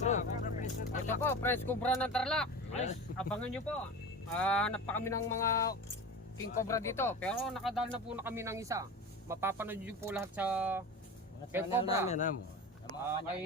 Ito po, Prince Cobra ng Tarlac. Abangan nyo po. Hanap pa kami ng mga King Cobra dito. Pero nakadal na po na kami ng isa. Mapapanood nyo po lahat sa King Cobra. Kay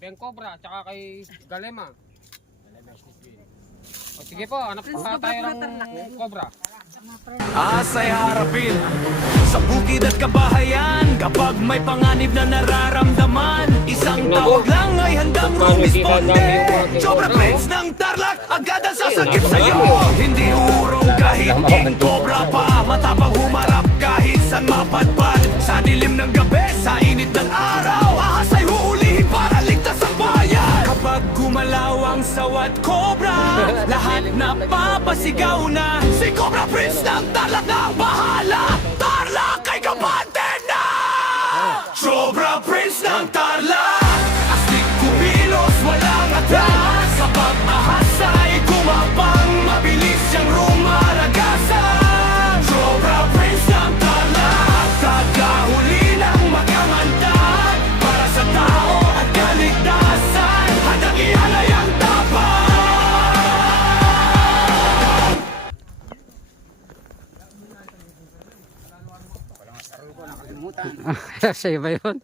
Ben Cobra, tsaka kay Galema. O, sige po, hanap pa tayo ng Cobra. Asay harapin sa bukid at kabahayan. Kapag may panganib na nararamdaman, isang tawag lang ay handang rumisponde. Cobra Prince ng Tarlac, agad ang sasagip sa'yo. Hindi urong kahit King Cobra pa, matapang humarap kahit saan mapadpad. Sa dilim ng gabi, sa init ng araw, ahas ay huulihin para ligtas ang bayan. Kapag gumalaw ang sawat Cobra, lahat napapasigaw na si Cobra Prince ng Tarlac na ang bahala. Tarlac ay kabante na! Cobra Prince ng Tarlac, astig kumilos, walang atras. Kapag ahas ay gumapang, mabilis siyang rumaragasan. Cobra Prince ng Tarlac, tagahuli ng magkamandag. Para sa tao at kaligtasan, handang ialay ang tapang. Sa'yo ba yun?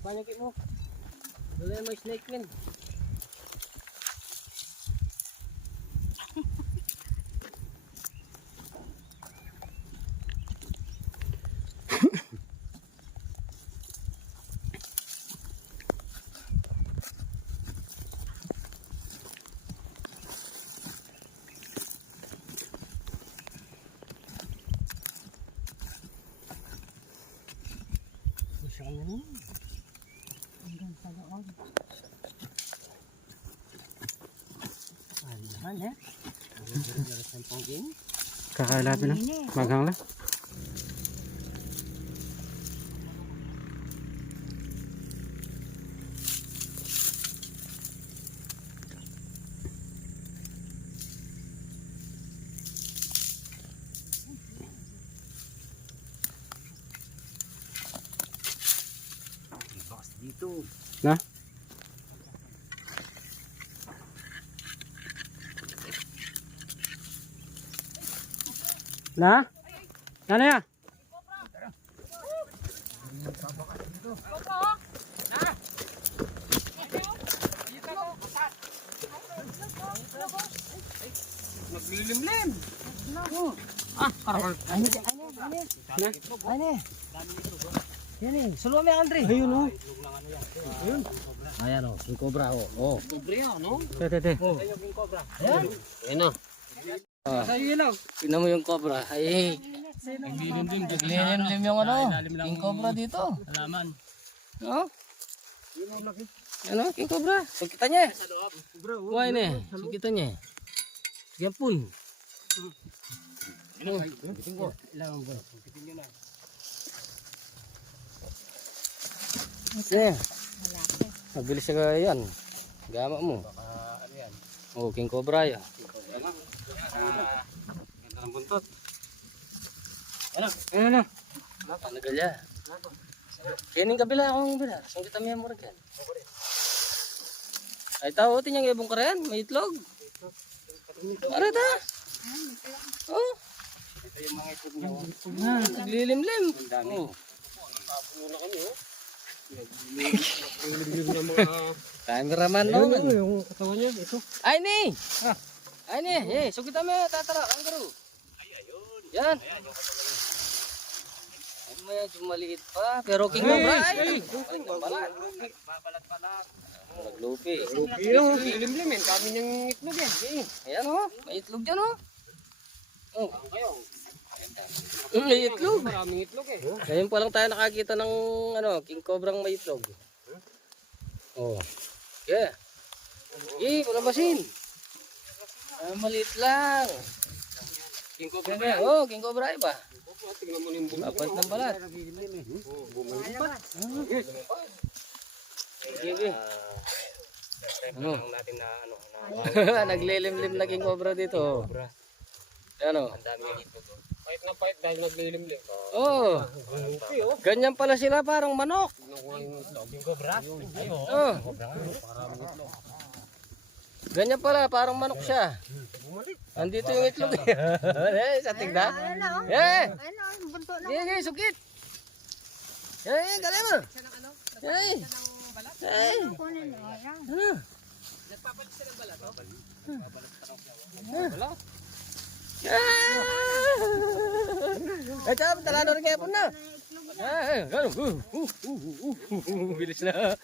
Panyakit mo. Dala may snake man. Kakalapin na. Maghang lang. Dito. Na? Na? Ano ya? Naglilimlim. Karol. Ano? Yan eh. Suluwa mo yung Andre. Ayun oh. Ayun. Ayan o. King Cobra o. Oh. Kubre ano? Tete. Ayan. Ayan na. Sa'yo lang. Tingnan mo yung Cobra. Ay. Naglilimlim yung ano. King Cobra dito. Alaman. Oh. Ano? King Cobra. Sukita niya. Buhay na. Sukita niya. Yan pun. Biting ko. Ilangan ba? Biting nyo na. Sige. Mabilis siya yan. Gama mo. Baka ano yan? Oh, King Cobra yan. Ganda ng buntot. Ano? Panagal ya. Kining kabila akong kabila. Sungkit kami mo rin. Ay tao, tinyang ibong ka rin. May itlog. Para ta. Oh. Ito yung mga itlog niya. Naglilimlim. Oh. Muna kami, oh. Naglilim ng mga... Cameraman no. Yung katawan niya, ito. Ay ni. Ay ni. Sungkit kami. Tatara. Ang garo. Yan. Medyo maliit pa, pero king cobra ay. Balat. Naglupi. Lilimlimin, kami niyang itlog yan. Ayan oh, may itlog dyan oh. Oh. May itlog. Maraming itlog eh. Ngayon pa lang tayo nakakita ng king cobrang may itlog. Oh. Yeah. Kulabasin. Maliit lang. King cobra Kaya, oh, king cobra iba. Tingnan mo na yung bumili. Papalit ng balat. Sige. Ano? Naglilimlim na king cobra dito. Ano? Pahit na pahit dahil naglilimlim. Oh. Ganyan pala sila parang manok. King cobra? Oh. Ganyan pala parang manok siya. Andito yung itlog. Sa tigda. Bunto na. Sukit. Galing mo. Kunin mo. Ayan. Nagpapalit siya ng balat, oh? Ito, talano rin kayo po na. Bilis na.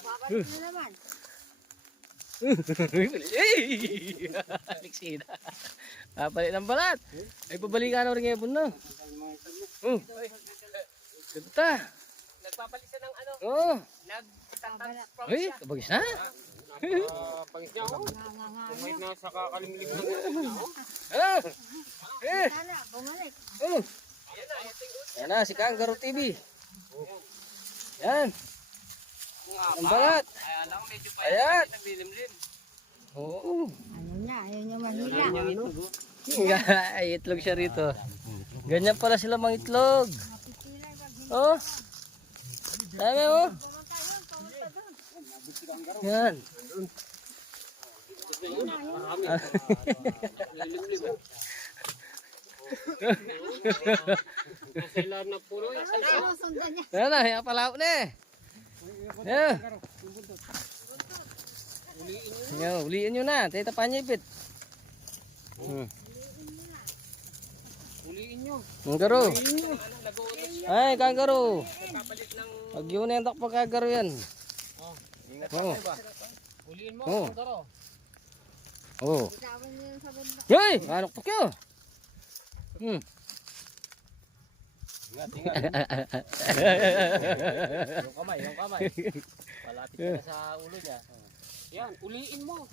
Babalik na naman. Aliksina. Papalit ng balat. Ay, pabalikan na rin kayo po na. Ganda. Nagpapalit siya ng ano? Oh. Nagtatransform Ay, kabagis na. Pangit niya ako. Pumahit na sa kakalimlim ng Sana, bumalik. Yan na, si Kangaroo TV. Yan. Ang balat. Ayan. Oo. Ano niya, ayaw niya manila. Ay, itlog siya rito. Ganyan pala sila mga itlog. Oh. Dami oh. Yan. Sila na puro. Sinusundan niya. Yan na, yung palaw na eh. Yan. Yan, uliin nyo na. Tayo tapan niya ipit. Uliin nyo. Kangaroo. Ay, kangaroo. Pag yun yung takpa kangaroo yan. Oo. Uliin mo. Oh. Kangaroo. Oo. Bitawan niya sa bundok. Hoy! Anok pa kayo? Yung kamay. Palapit na sa ulo niya. Yan, uliin mo.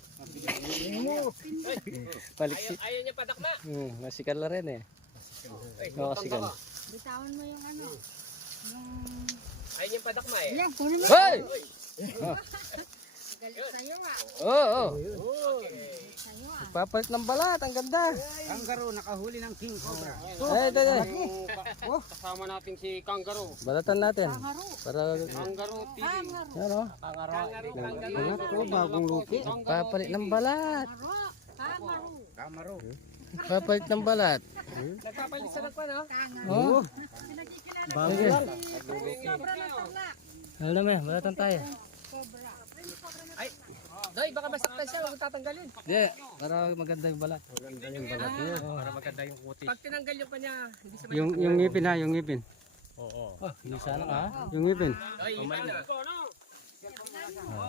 Paliksi. Ayaw niya padakma. Masikal na rin eh. Oo, masikal. Bitawan mo yung ano. Ayaw niya padakma eh. Yan, kunin mo. Hoy! Galit sa'yo ah. Oo. Sa'yo ah. Papalit ng balat. Ang ganda. Kangaroo nakahuli ng king cobra. Ay, ito. Kasama natin si Kangaroo. Balatan natin. Kangaroo. Para, Kangaroo TV. ano? Kangaroo bagong lupi. Papalit ng balat. Kangaroo. Kangaroo. Papalit ng balat. Nagpapalit sa nagpa, no? Oo. Bago lang. Cobra na tarlak. Alam mo, balatan tayo. Cobra. Doy, baka masaktan siya. Huwag tatanggalin. Hindi, para maganda yung balat. Maganda yung balat yun. Para maganda yung kutis. Pag tinanggal yung kanya, hindi sa Yung ngipin ha, yung ngipin. Oh, hindi sana ka. Yung ngipin. Ay, iman na.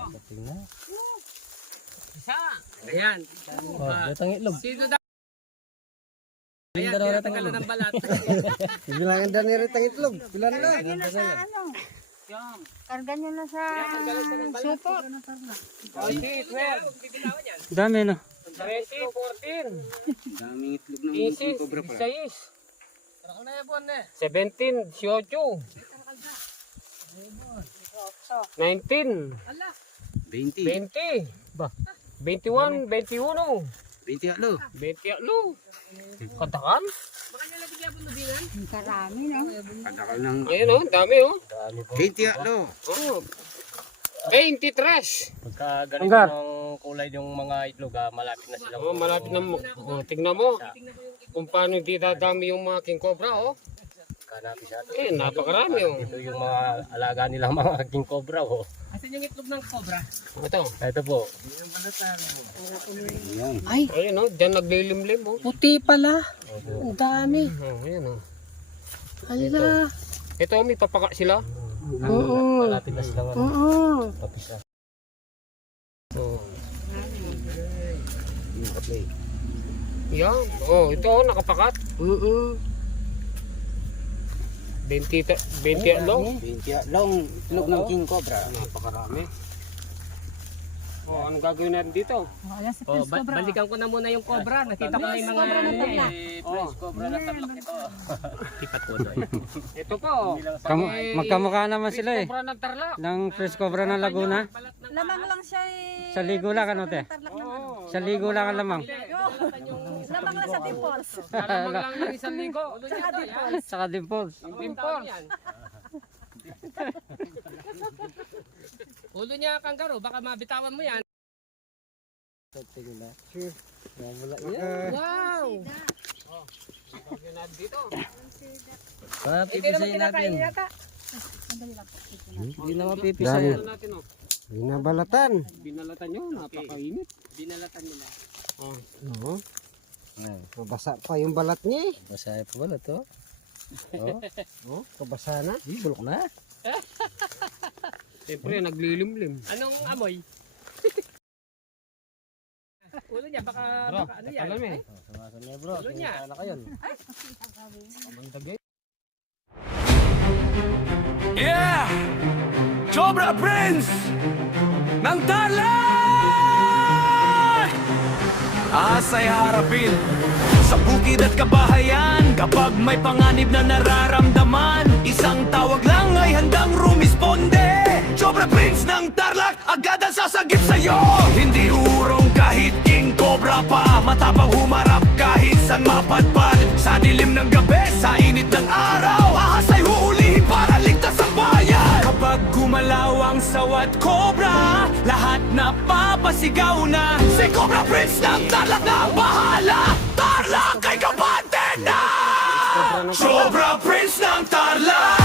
Pating na. Isa. Ayan. Oh, batang itlog. Sino daw? Ayan, Tinatanggalan ng balat. Bilangan na niritang itlog. Pilan na. Karga nyo na sa ano. Yan. Karga nyo na sa supot. Okay, 12. Bibilawan yan. Dami na. 13, 14. Daming itlog ng 15, 16. 17, 18. 19. 20. 20. Ba? 21, 21. 20 alo. 20 alo. Kadakal? Ang karami, no? Kadakal ng Ayun oh, dami oh. 20 alo. Oh. 23. Pagka ganito ng kulay yung mga itlog, malapit na sila. Oh, malapit na mo. Oh, tignan mo. Kung paano di dadami yung mga king cobra oh. Kanapin siya. Napakarami oh. Ito yung mga alaga nilang mga king cobra. Oh. Asan yung itlog ng cobra? Ito. Ito po. Ayun oh, diyan naglilimlim oh. Puti pala. Ang dami. Oh, ayun oh. Hala. Ito may papaka sila. Malapit na sila. Papisa. Oh. Yan. Oh, ito oh, nakapakat. 20 alo. 20 along itlog ng king cobra. Napakarami. Oh, anong gagawin natin dito? Oh, balikan ko na muna yung cobra. Nakita ko na yung mga Prince cobra na tatlak ito. Tipat ko doon. Ito po. Magkamukha naman sila eh. Cobra ng Tarlac. Ng Fresh Cobra ng Laguna. Lamang lang siya eh. Sa ligo lang ano te? Tarlak naman. Sa ligo lang ang lamang. Lamang lang sa dimples. Alam lang yung isang ligo. Saka dimples. Saka dimples. Dimples. Ulo niya kanggaro, baka mabitawan mo yan. Wow! Gagawin natin dito. Pipisayin natin. Hindi na Ano mapipisayan. natin oh. Binabalatan. Binalatan nyo, napakainit. Binalatan nila. Oh. Oo. Mabasa pa yung balat niya eh. Masaya pa wala to. Oh, kabasa na. Bulok na. Siyempre, naglilimlim. Anong amoy? Ulo niya, baka ano yan? Alam eh. Sumasan niya bro. Ulo niya. Ano kayo? Yeah! Cobra Prince ng Tarlac! Asa'y harapin sa bukid at kabahayan. Kapag may panganib na nararamdaman, isang tawag lang ay handang rumisponde. Cobra Prince ng Tarlac, agad ang sasagip sa'yo. Hindi urong kahit king cobra pa, matapang humarap kahit saan mapadpad. Sa dilim ng gabi, sa init ng araw, ahas ay huulihin para ligtas ang bayan. Kapag gumalaw ang sawat cobra, lahat na papasigaw na si Cobra Prince ng Tarlac na ang bahala. Tarlac ay kabante na! Cobra Prince ng Tarlac!